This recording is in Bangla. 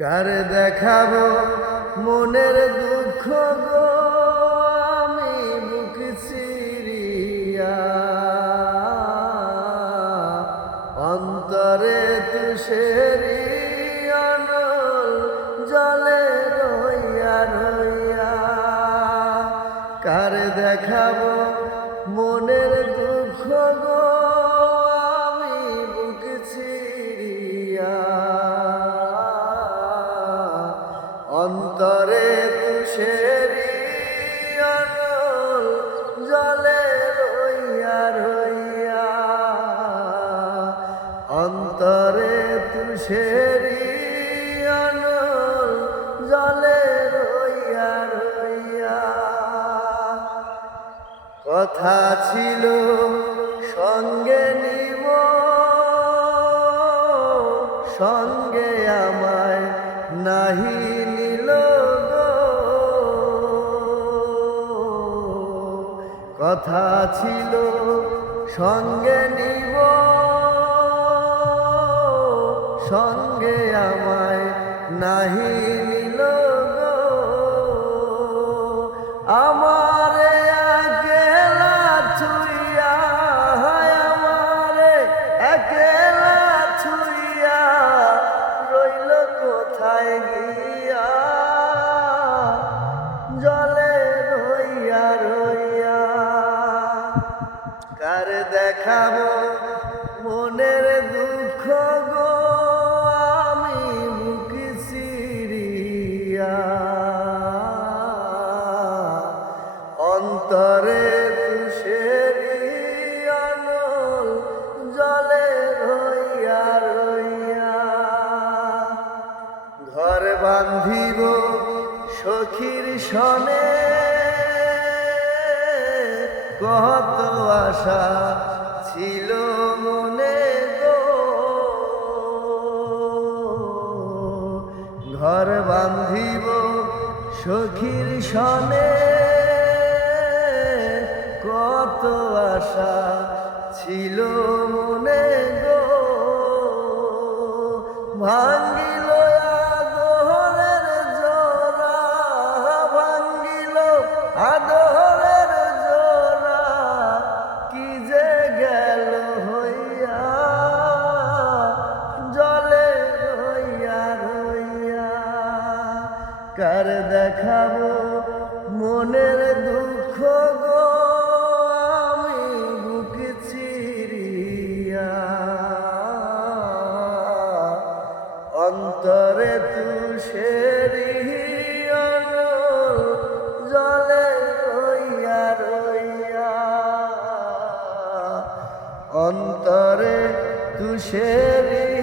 কার দেখাবো মনের দুঃখ গো আমি বুক চিরিয়া, অন্তরে তুষেরি অনল জলে রইয়া রইয়া। কার দেখাবো মনের দুঃখ গো আমি বুক চিরিয়া, অন্তরে তুষেরি অনল জলে রইয়া রইয়া, অন্তরে তুষেরি অনল জলে রইয়া রইয়া। কথা ছিল সঙ্গে নিব, সঙ্গে আমায় নাহি নিল গো। কথা ছিল সঙ্গে নিব, সঙ্গে আমায় নাহি নিল গো। আমারে একলা ছুইয়া, আমারে একলা ছুইয়া রইল কোথায় গিয়া, জলে রইয়া রইয়া। কার দেখাবো মনের দুঃখ গো আমি বুক চিরিয়া, অন্তরে তুষেরি অনল জলে রইয়া রইয়া। ঘর বান্ধিব সখীর সনে, কত আশা ছিল মনে গো। ঘর বান্ধিব সখীর সনে, কত আশা ছিল মনে গো। ভাঙ্গিল আদরের জোড়া, ভাঙ্গিল আদরের জোড়া, কি যে গেল হইয়া, জলে রইয়া রইয়া। কার দেখাবো মনের দুঃখ গো আমি বুক চিরিয়া, অন্তরে তুষেরি অনল জলে রইয়া রইয়া, অন্তরে তুষেরি